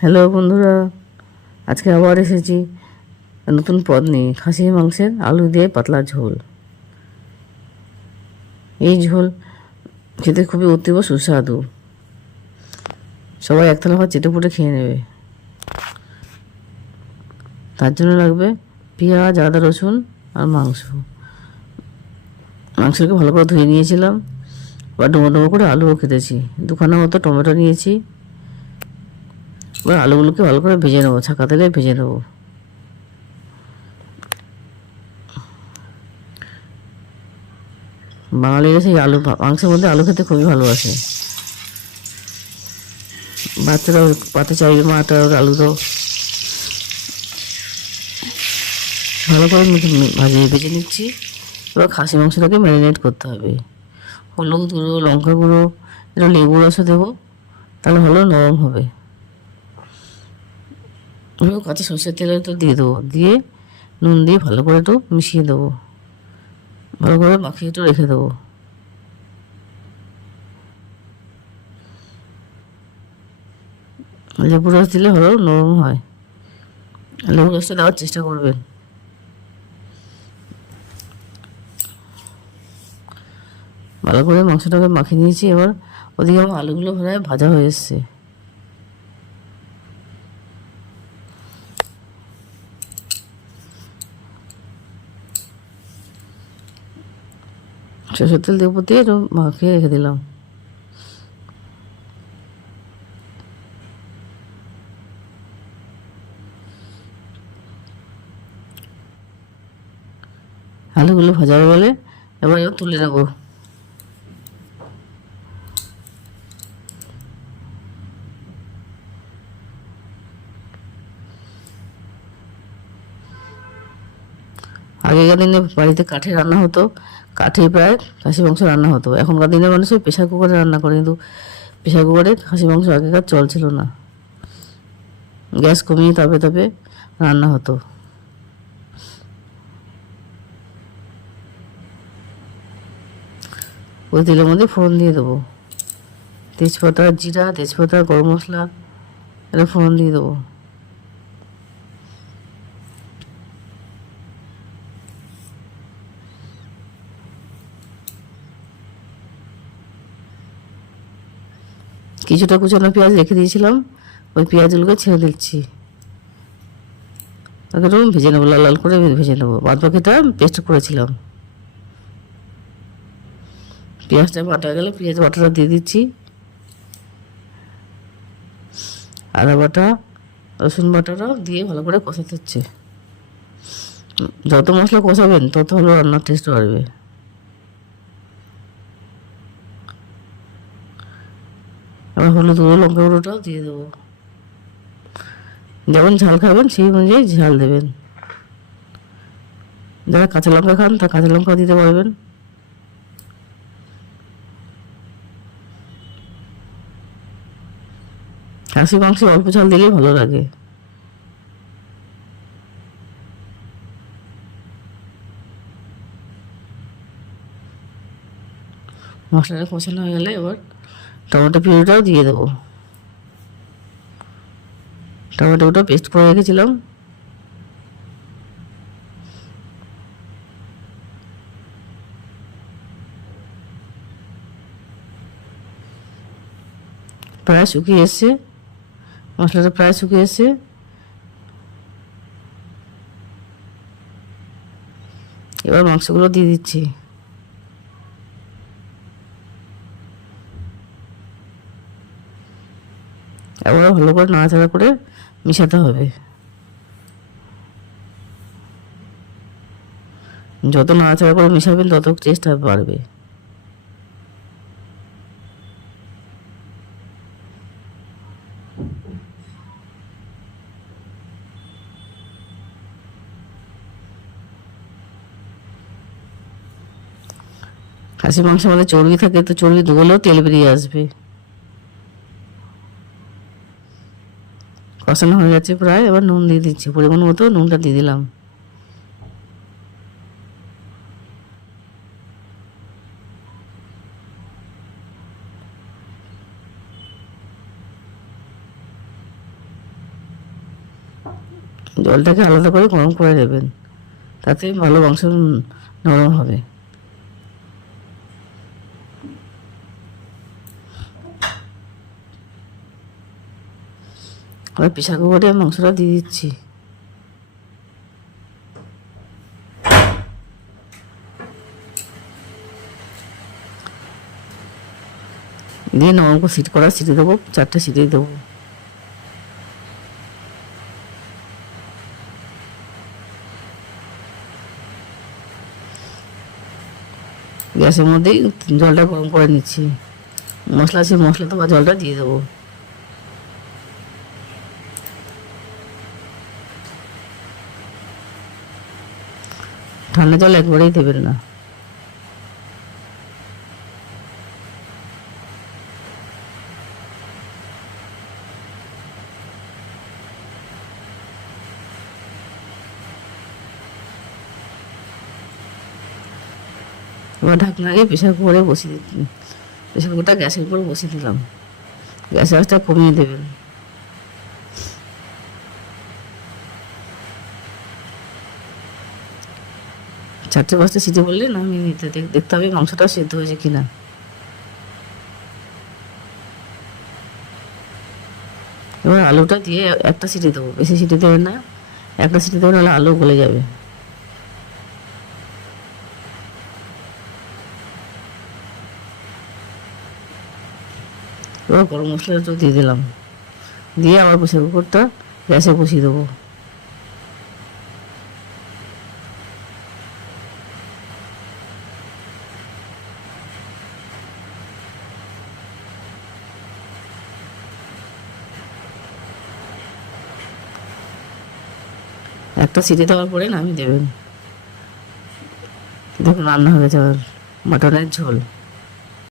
Hello বন্ধুরা, আজকে আবার এসেছি নতুন পদ নিয়ে। খাসির মাংসের আলু দিয়ে পাতলা ঝোল। এই ঝোল খেতে খুবই অতীব সুস্বাদু। সবাই একতলা ভাত চেটেপুটে খেয়ে নেবে। তার জন্য লাগবে পেঁয়াজ, আদা, রসুন আর মাংসকে ভালো করে ধুয়ে নিয়েছিলাম। এবার ডুমো ডুমো করে আলুও কেটেছি। দুখানা মতো টমেটো নিয়েছি। এবার আলুগুলোকে ভালো করে ভেজে নেবো, ছাকা তেলে ভেজে নেবো। বাঙালিরা সেই মাংসের মধ্যে আলু খেতে খুবই ভালোবাসে। বাচ্চারাও পাতে চাইবে, মাটা আলুটাও ভালো করে ভেজে নিচ্ছি। এবার খাসি মাংসটাকে ম্যারিনেট করতে হবে। হলুদ গুঁড়ো, লঙ্কা গুঁড়ো, এটা লেবু রসও দেবো, তাহলে ভালো নরম হবে। এবার কাঁচা সরষের তেল একটু দিয়ে দেবো, দিয়ে নুন দিয়ে ভালো করে একটু মিশিয়ে দেবো। ভালো করে মাখিয়ে একটু রেখে দেবো। লেবু রস দিলে ভালো নরম হয়। লেবু রসটা দেওয়ার চেষ্টা করবেন। ভালো করে মাংসটাকে মাখিয়ে নিয়েছি। এবার ওদিকে আমার আলুগুলো প্রায় ভাজা হয়ে এসছে। সরষের তেল দিয়ে দিয়ে একটু মাখিয়ে রেখে দিলাম। আলুগুলো ভাজা হয়ে গেলে এবার তুলে নেবো। আগেকার দিনে বাড়িতে কাঠে রান্না হতো, কাঠে প্রায় খাসি মাংস রান্না হতো। এখনকার দিনে মানুষ প্রেশার কুকারে রান্না করে, কিন্তু প্রেশার কুকারে খাসি মাংস আগেকার চল ছিল না। গ্যাস কমিয়ে তাপে তাপে রান্না হতো। ওই তেলের মধ্যে ফোড়ন দিয়ে দেবো। তেজপাতা, জিরা, তেজপাতা, গরম মশলা, এটা ফোড়ন দিয়ে দেবো। কিছুটা কুচানো পেঁয়াজ রেখে দিয়েছিলাম, ওই পেঁয়াজগুলোকে ছেড়ে দিচ্ছি। তাকে একটু ভেজে নেবো, লাল লাল করে ভেজে নেবো। বাদ বাকিটা পেস্ট করেছিলাম। পেঁয়াজটা বাটা গেলে পেঁয়াজ বাটাটা দিয়ে দিচ্ছি। আদা বাটা, রসুন বাটাটাও দিয়ে ভালো করে কষাতে হচ্ছে। যত মশলা কষাবেন তত হলো রান্নার টেস্ট বাড়বে। এবার হলুদ গুঁড়ো, লঙ্কা গুঁড়োটাও দিয়ে দেবো। যেমন ঝাল খাবেন সেই অনুযায়ী ঝাল দেবেন। যারা কাঁচা লঙ্কা খান তা কাঁচা লঙ্কা দিতে পারবেন। খাসি মাংসে অল্প ঝাল দিলেই ভালো লাগে। মশলাটা কষানো হয়ে গেলে এবার টমেটো পিউরিটাও দিয়ে দেবো। টমেটোটা পেস্ট করে রেখেছিলাম। প্রায় শুকিয়ে এসছে, মশলাটা প্রায় শুকিয়ে এসছে। এবার মাংসগুলো দিয়ে দিচ্ছি। এবার ভালো করে নাড়াচাড়া করে মিশাতে হবে। যত নাড়াচাড়া করে মিশাবেন তত টেস্ট বাড়বে। খাসি মাংস মানে চর্বি থাকে, তো চর্বি দুগুলোও তেল বেরিয়ে আসবে। কষানো হয়ে যাচ্ছে প্রায়। এবার নুন দিয়ে দিচ্ছি, পরিমাণ মতো নুনটা দিয়ে দিলাম। জলটাকে আলাদা করে গরম করে নেবেন, তাতে ভালো মাংস নরম হবে। এবার প্রেসার কুকারে মাংসটা দিয়ে দিচ্ছি। দিয়ে নরম করে সিটি দেবো, 4টে সিটি দেবো। গ্যাসের মধ্যেই জলটা গরম করে নিচ্ছি। মশলা তো বা জলটা দিয়ে দেবো। ঠান্ডা জল একবারেই দেবেন না। এবার ঢাকনা দিয়ে প্রেসার কুকারে বসিয়ে দিচ্ছি। প্রেসার কুকারটা গ্যাসের উপর বসিয়ে দিলাম। গ্যাসের আঁচটা কমিয়ে দেবেন। চারটে পাঁচটা সিটি বললে নামিয়ে নিতে দেখতে হবে মাংসটা সেদ্ধ হয়েছে কিনা। এবার আলুটা দিয়ে একটা সিটি দেবো, বেশি সিটি দেবেন না, একটা সিটি দেবেন, নাহলে আলু গলে যাবে। এবার গরম মশলাটা দিয়ে দিলাম, দিয়ে আবার প্রেসার কুকারটা গ্যাসে বসিয়ে দেবো। একটা সিটি দেওয়ার পরে নামিয়ে দেবেন। দেখুন রান্না হয়ে গেছে আমার মাটনের ঝোল।